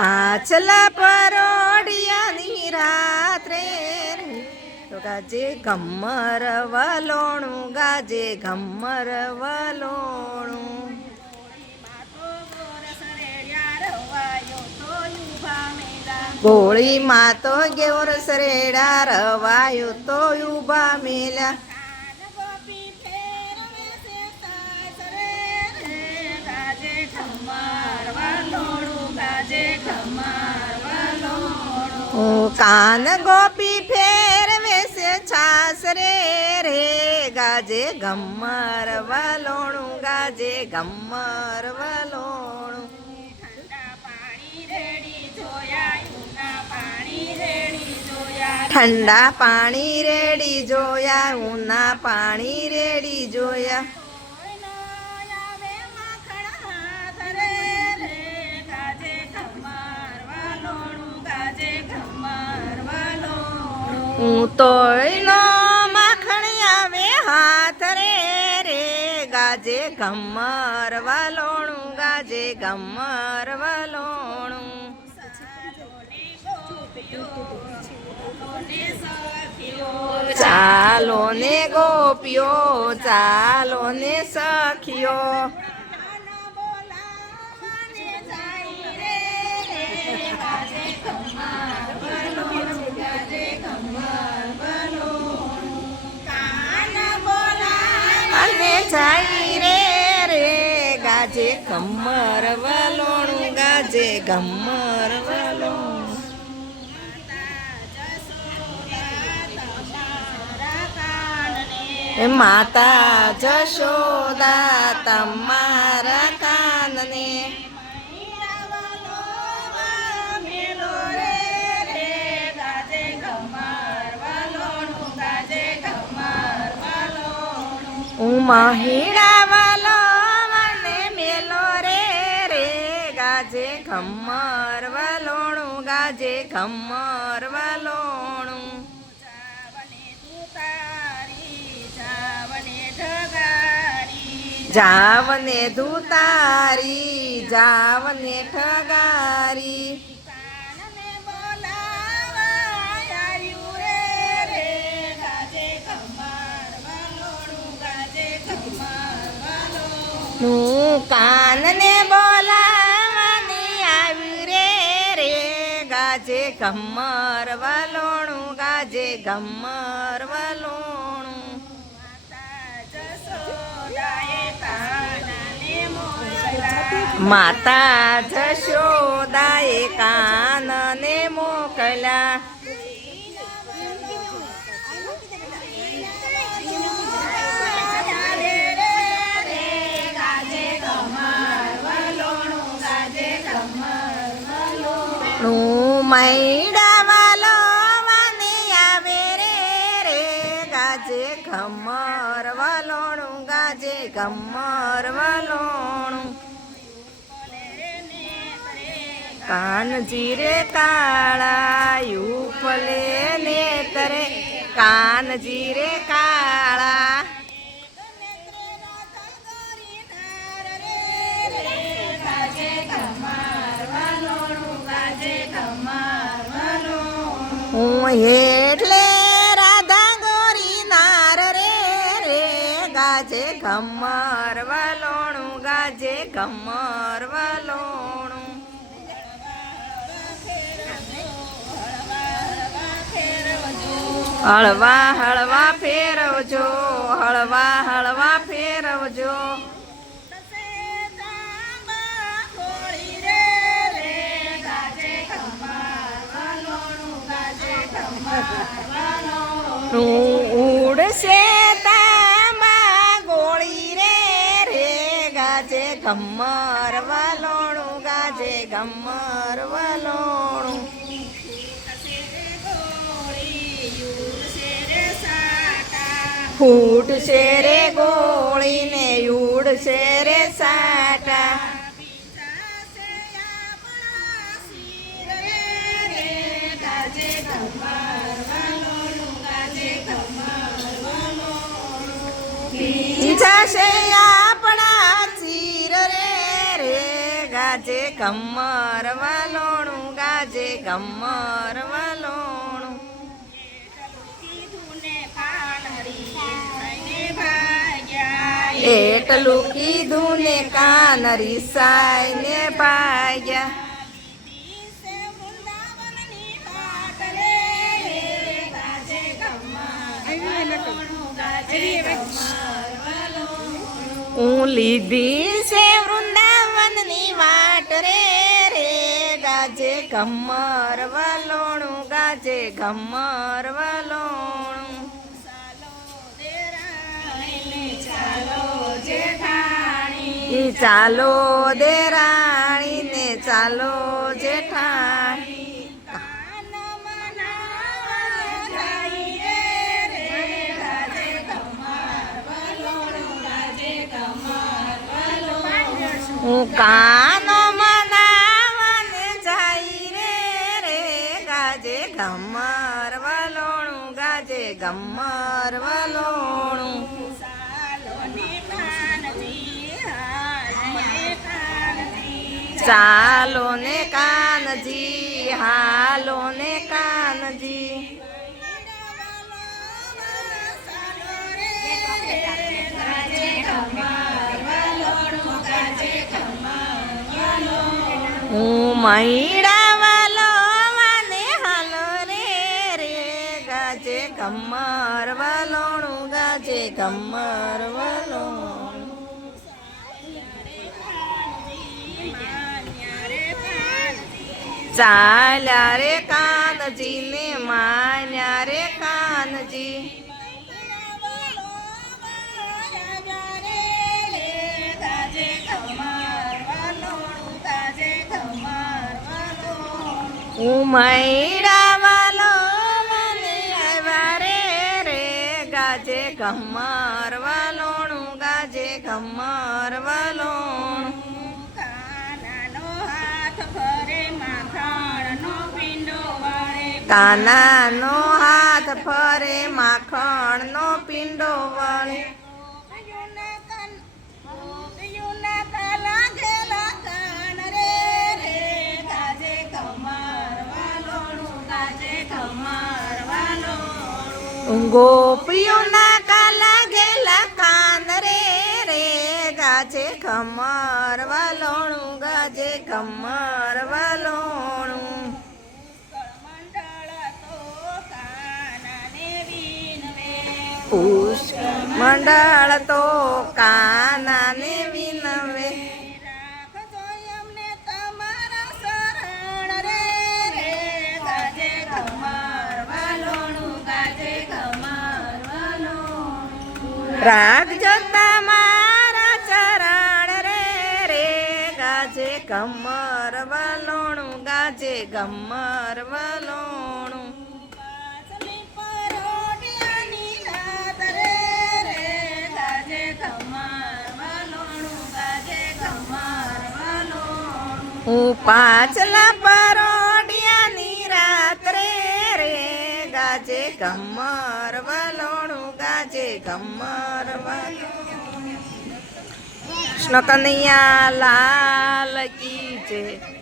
પાછલા પરોડિયાની રાત્રે તો ગાજે ઘમ્મર વલોણું, ગાજે ઘમ્મર વલોણું. ગોળીમાં તો ગેવર સરેડા રવાયું તો ઉભા મેલ્યા. કાન ગોપી ફેરવે છે છાસ રે રે, ગાજે ઘમ્મર વલોણું, ગાજે ઘમ્મર વલોણું. ઠંડા પાણી રેડી જોયા, ઊના પાણી રેડી જોયા. હું તોયનો માખણ આવે હાથ રે રે, ગાજે ઘમ્મર વલોણું, ગાજે ઘમ્મર વલોણું. ચાલો ને ગોપીઓ, ચાલો ને સખીઓ. અને જાય રે રે, ગાજે ઘમ્મર વલોણું, ગાજે ઘમ્મર વલોણું. માતા જશોદા તમારા કાનને મહિડા વાલો મને મેલો રે રે, ગાજે ઘમ્મર વલોણું, ગાજે ઘમ્મર વલોણું. જાવને ધુતારી, જાવને ઠગારી. હું કાનને બોલાવાની આવી રે રે, ગાજે ઘમ્મર વલોણું, ગાજે ઘમ્મર વલોણું. માતા જશોદાએ કાનને મોકલ્યા. મૈડા વાલો મને આવે રે રે, ગાજે ઘમ્મર વલોણું, ગાજે ઘમ્મર વલોણું. કાનજી રે કાળા ઉપલે નેતરે, કાનજી રે કાળા. હું એટલે રાધા ગોરી નાર રે રે, ગાજે ઘમ્મર વલોણું, ગાજે ઘમ્મર વલોણું. હળવા હળવા ફેરવજો, હળવા હળવા ફેરવજો. ઉડશે તામાં ગોળી રે રે, ગાજે ઘમ્મર વલોણું, ગાજે ઘમ્મર વલોણું. ફૂટશે રે ગોળી ને ઉડશે રે સાટા. જશે આપણા ચીર રે રે, ગાજે ઘમર વલોણું ગાજે ઘમર વલોણું એટલું કીધું ને કાન રીસાઈ ને ભાગ્યા હું લીધી છે વૃંદાવનની વાટ રે રે ગાજે ઘમર વલોણું ગાજે ઘમર વલોણું ચાલો દેરાણી ને ચાલો જેઠાણી હું કાનો મનાવને જાય રે રે ગાજે ઘમર વલોણું ગાજે ઘમર વલોણું ચાલો ને કાનજી હાલો ને કાનજી હું મૈડા વાલો મને હાલો રે રે ગાજે ઘમર વલોણું ગાજે ઘમર વલોણું ચાલ્યા રે કાનજી ને માન્યા રે કાનજી હું મૈડા વાલો મને આવ્યા રે રે ગાજે ઘમર વલોણું ગાજે ઘમર વલોણું કાનાનો હાથ ફરે માખણનો પિંડો વળે ગોપીઓના કાલા ગેલા કાન રે રે ગાજે ઘમર વલોણું ગાજે ઘમર વલોણું પુષ્પ મંડળ તો કાનાને વિનવે રાખજો તમારા ચરણ રે રે ગાજે ઘમર વલોણું ગાજે ઘમર વલોણું હું પાછલા પરોડિયાની રાત રે રે ગાજે ઘમર વલોણું ગાજે ઘમર વલોણું કૃષ્ણ કનૈયા લાલ કી જય